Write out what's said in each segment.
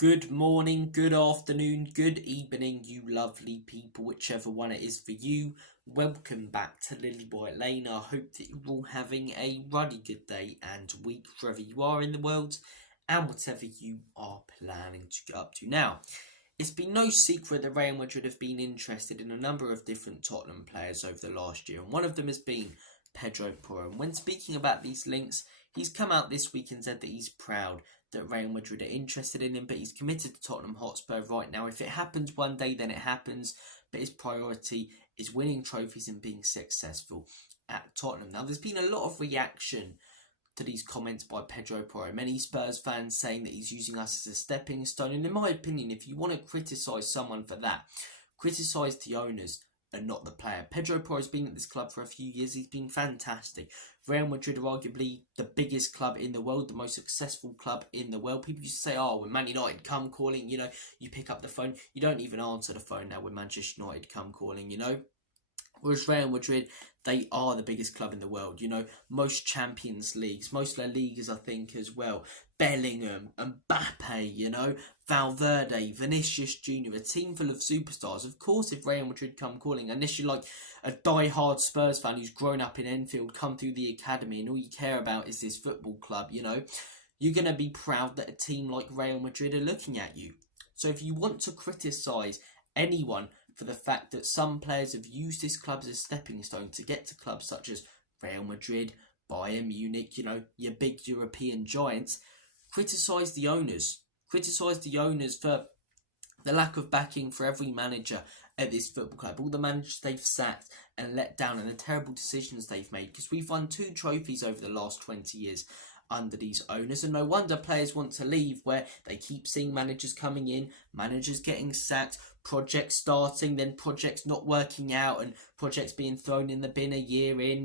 Good morning, good afternoon, good evening, you lovely people, whichever one it is for you. Welcome back to Lilywhite Lane. I hope that you're all having a ruddy good day and week wherever you are in the world and whatever you are planning to get up to. Now, it's been no secret that Real Madrid have been interested in a number of different Tottenham players over the last year, and one of them has been Pedro Porro. And when speaking about these links, he's come out this week and said that he's proud that Real Madrid are interested in him, but he's committed to Tottenham Hotspur right now. If it happens one day, then it happens, but his priority is winning trophies and being successful at Tottenham. Now, there's been a lot of reaction to these comments by Pedro Porro. Many Spurs fans saying that he's using us as a stepping stone, and in my opinion, if you want to criticise someone for that, criticise the owners and not the player. Pedro Porro has been at this club for a few years. He's been fantastic. Real Madrid are arguably the biggest club in the world, the most successful club in the world. People used to say, oh, when Man United come calling, you pick up the phone. You don't even answer the phone now when Manchester United come calling, Whereas Real Madrid, they are the biggest club in the world. Most Champions Leagues, most La Ligas, I think, as well. Bellingham, Mbappe, Valverde, Vinicius Jr., a team full of superstars. Of course, if Real Madrid come calling, unless you're like a die-hard Spurs fan who's grown up in Enfield, come through the academy, and all you care about is this football club, you're going to be proud that a team like Real Madrid are looking at you. So if you want to criticise anyone for the fact that some players have used this club as a stepping stone to get to clubs such as Real Madrid, Bayern Munich, your big European giants, criticise the owners. Criticise the owners for the lack of backing for every manager at this football club. All the managers they've sacked and let down and the terrible decisions they've made. Because we've won 2 trophies over the last 20 years under these owners, and no wonder players want to leave, where they keep seeing managers coming in, managers getting sacked, projects starting, then projects not working out, and projects being thrown in the bin a year in,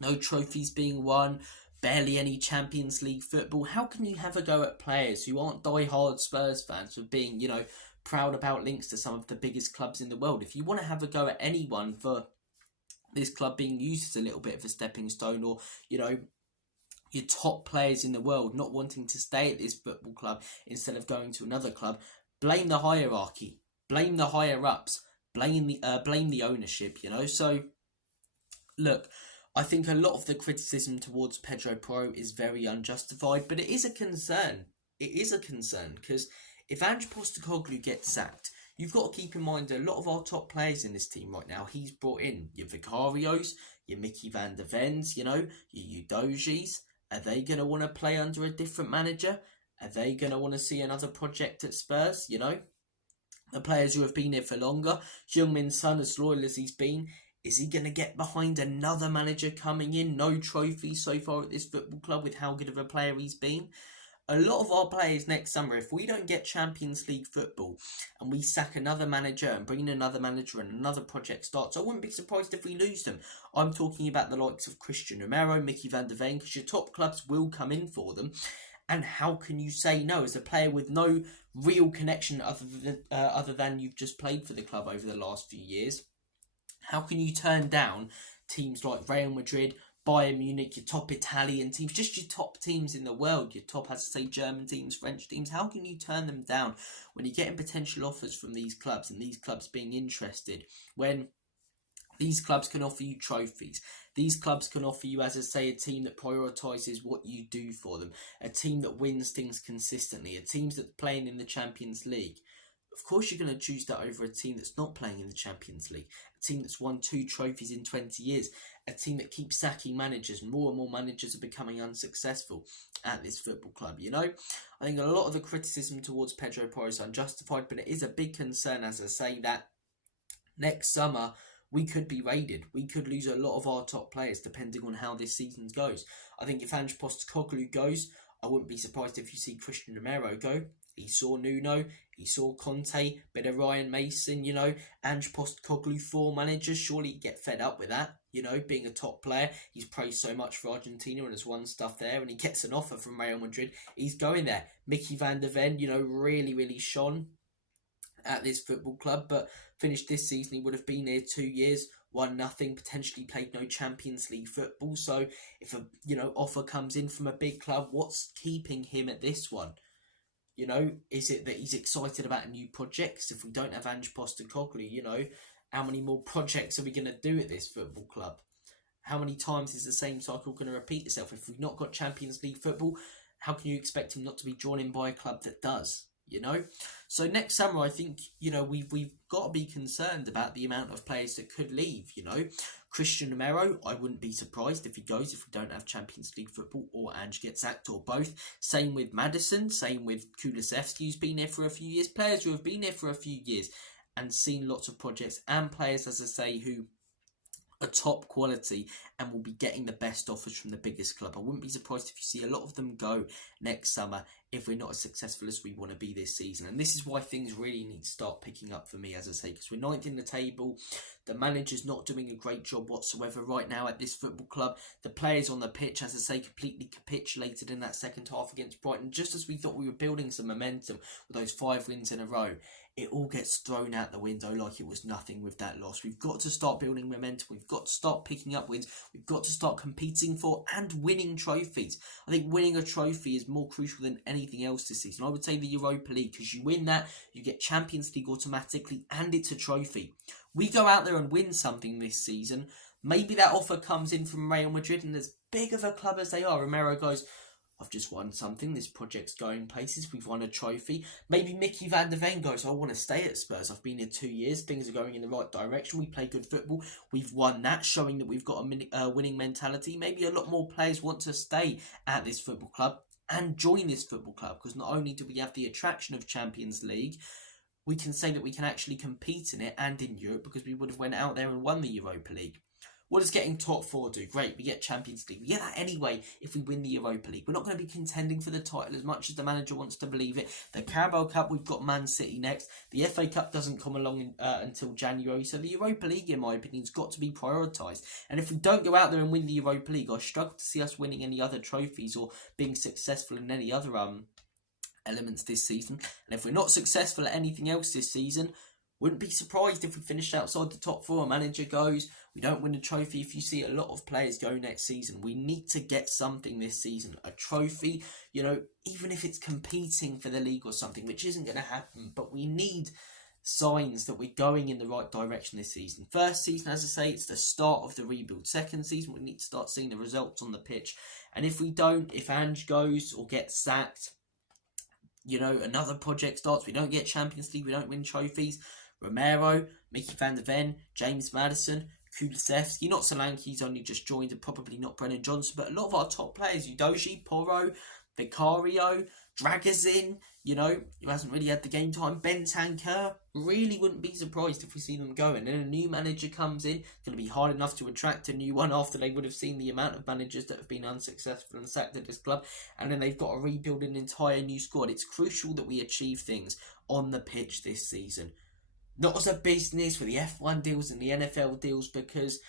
no trophies being won, barely any Champions League football. How can you have a go at players who aren't die-hard Spurs fans for being, proud about links to some of the biggest clubs in the world? If you want to have a go at anyone for this club being used as a little bit of a stepping stone, or, your top players in the world not wanting to stay at this football club instead of going to another club, blame the hierarchy, blame the higher ups, blame the ownership. So look, I think a lot of the criticism towards Pedro Porro is very unjustified, but it is a concern. It is a concern because if Ange Postecoglou gets sacked, you've got to keep in mind a lot of our top players in this team right now. He's brought in your Vicarios, your Mickey van der Vens, your Udogis. Are they going to want to play under a different manager? Are they going to want to see another project at Spurs? The players who have been here for longer. Heung-min Son, as loyal as he's been, is he going to get behind another manager coming in? No trophies so far at this football club with how good of a player he's been. A lot of our players next summer, if we don't get Champions League football and we sack another manager and bring in another manager and another project starts, I wouldn't be surprised if we lose them. I'm talking about the likes of Christian Romero, Mickey van der Ven, because your top clubs will come in for them. And how can you say no as a player with no real connection other than you've just played for the club over the last few years? How can you turn down teams like Real Madrid, Bayern Munich, your top Italian teams, just your top teams in the world, your top, as I say, German teams, French teams? How can you turn them down when you're getting potential offers from these clubs and these clubs being interested, when these clubs can offer you trophies? These clubs can offer you, as I say, a team that prioritises what you do for them, a team that wins things consistently, a team that's playing in the Champions League. Of course you're going to choose that over a team that's not playing in the Champions League, a team that's won 2 trophies in 20 years, a team that keeps sacking managers. More and more managers are becoming unsuccessful at this football club, I think a lot of the criticism towards Pedro Porro is unjustified, but it is a big concern, as I say, that next summer we could be raided. We could lose a lot of our top players depending on how this season goes. I think if Ange Postecoglou goes, I wouldn't be surprised if you see Christian Romero go. He saw Nuno, he saw Conte, bit of Ryan Mason, Ange Postecoglou, 4 managers. Surely he'd get fed up with that, being a top player. He's praised so much for Argentina and has won stuff there, and he gets an offer from Real Madrid. He's going there. Mickey van der Ven, really, really shone at this football club, but finished this season, he would have been here 2 years, won nothing, potentially played no Champions League football. So if a offer comes in from a big club, what's keeping him at this one? You know, is it that he's excited about a new project? 'Cause if we don't have Ange Postecoglou, you know, how many more projects are we going to do at this football club? How many times is the same cycle going to repeat itself? If we've not got Champions League football, how can you expect him not to be drawn in by a club that does? You know, so next summer I think, you know, we've got to be concerned about the amount of players that could leave. You know, Christian Romero, I wouldn't be surprised if he goes if we don't have Champions League football or Ange gets sacked or both. Same with Madison, same with Kulusevski, who's been here for a few years. Players who have been here for a few years and seen lots of projects, and players, as I say, who are top quality and will be getting the best offers from the biggest club. I wouldn't be surprised if you see a lot of them go next summer if we're not as successful as we want to be this season. And this is why things really need to start picking up for me, as I say, because we're ninth in the table. The manager's not doing a great job whatsoever right now at this football club. The players on the pitch, as I say, completely capitulated in that second half against Brighton. Just as we thought we were building some momentum with those 5 wins in a row, it all gets thrown out the window like it was nothing with that loss. We've got to start building momentum. We've got to start picking up wins. We've got to start competing for and winning trophies. I think winning a trophy is more crucial than anything else this season. I would say the Europa League, because you win that, you get Champions League automatically, and it's a trophy. We go out there and win something this season. Maybe that offer comes in from Real Madrid, and as big of a club as they are, Romero goes, I've just won something. This project's going places. We've won a trophy. Maybe Mickey van der Ven goes, I want to stay at Spurs. I've been here 2 years. Things are going in the right direction. We play good football. We've won that, showing that we've got a winning mentality. Maybe a lot more players want to stay at this football club and join this football club, because not only do we have the attraction of Champions League, we can say that we can actually compete in it and in Europe, because we would have went out there and won the Europa League. What does getting top 4 do? Great, we get Champions League. We get that anyway if we win the Europa League. We're not going to be contending for the title as much as the manager wants to believe it. The Carabao Cup, we've got Man City next. The FA Cup doesn't come along until January. So the Europa League, in my opinion, has got to be prioritised. And if we don't go out there and win the Europa League, I struggle to see us winning any other trophies or being successful in any other elements this season. And if we're not successful at anything else this season, wouldn't be surprised if we finished outside the top 4. A manager goes, we don't win a trophy. If you see a lot of players go next season, we need to get something this season. A trophy, you know, even if it's competing for the league or something, which isn't going to happen. But we need signs that we're going in the right direction this season. First season, as I say, it's the start of the rebuild. Second season, we need to start seeing the results on the pitch. And if we don't, if Ange goes or gets sacked, you know, another project starts, we don't get Champions League, we don't win trophies, Romero, Mickey van der Ven, James Maddison, Kulusevski, not Solanke, he's only just joined, and probably not Brennan Johnson, but a lot of our top players, Udogie, Porro, Vicario, Dragazin, you know, who hasn't really had the game time, Bentancur, really wouldn't be surprised if we see them go. And then a new manager comes in, it's going to be hard enough to attract a new one after they would have seen the amount of managers that have been unsuccessful and sacked at this club, and then they've got to rebuild an entire new squad. It's crucial that we achieve things on the pitch this season. Not as a business with the F1 deals and the NFL deals, because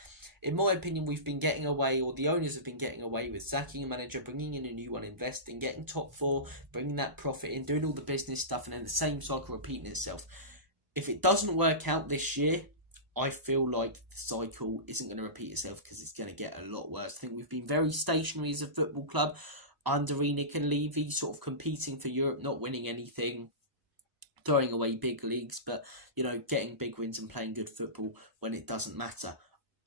in my opinion we've been getting away, or the owners have been getting away with sacking a manager, bringing in a new one, investing, getting top 4, bringing that profit in, doing all the business stuff, and then the same cycle repeating itself. If it doesn't work out this year, I feel like the cycle isn't going to repeat itself, because it's going to get a lot worse. I think we've been very stationary as a football club under Enoch and Levy, sort of competing for Europe, not winning anything, throwing away big leagues, but, you know, getting big wins and playing good football when it doesn't matter.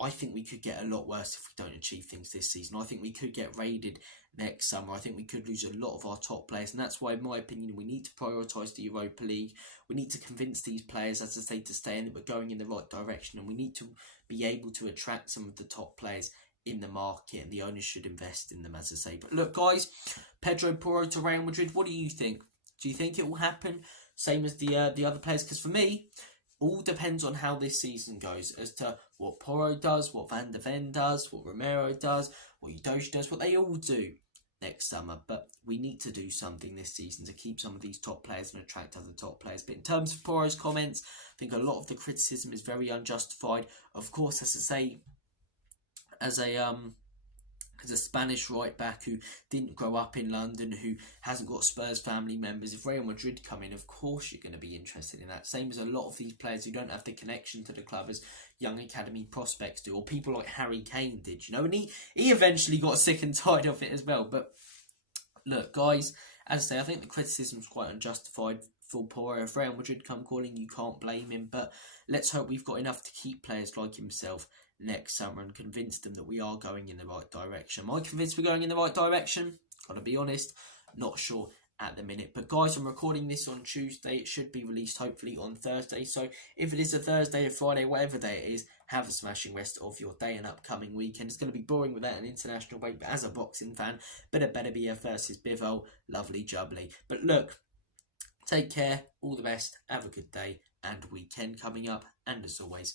I think we could get a lot worse if we don't achieve things this season. I think we could get raided next summer. I think we could lose a lot of our top players, and that's why, in my opinion, we need to prioritise the Europa League. We need to convince these players, as I say, to stay in, that we're going in the right direction, and we need to be able to attract some of the top players in the market, and the owners should invest in them, as I say. But look, guys, Pedro Porro to Real Madrid, what do you think? Do you think it will happen? Same as the other players? Because for me, all depends on how this season goes, as to what Porro does, what Van der Ven does, what Romero does, what Udogie does, what they all do next summer. But we need to do something this season to keep some of these top players and attract other top players. But in terms of Porro's comments, I think a lot of the criticism is very unjustified. Of course, as I say, as a Spanish right back who didn't grow up in London, who hasn't got Spurs family members, if Real Madrid come in, of course you're going to be interested in that. Same as a lot of these players who don't have the connection to the club as young academy prospects do, or people like Harry Kane did, you know, and he eventually got sick and tired of it as well. But look, guys, as I say, I think the criticism's quite unjustified for Porro. If Real Madrid come calling, you can't blame him. But let's hope we've got enough to keep players like himself next summer and convince them that we are going in the right direction. Am I convinced we're going in the right direction? Gotta be honest, not sure at the minute. But guys, I'm recording this on Tuesday. It should be released hopefully on Thursday. So if it is a Thursday or Friday, whatever day it is, have a smashing rest of your day and upcoming weekend. It's going to be boring without an international break, but as a boxing fan, it better be a versus Bivol. Lovely jubbly. But look, take care, all the best, have a good day and weekend coming up, and as always,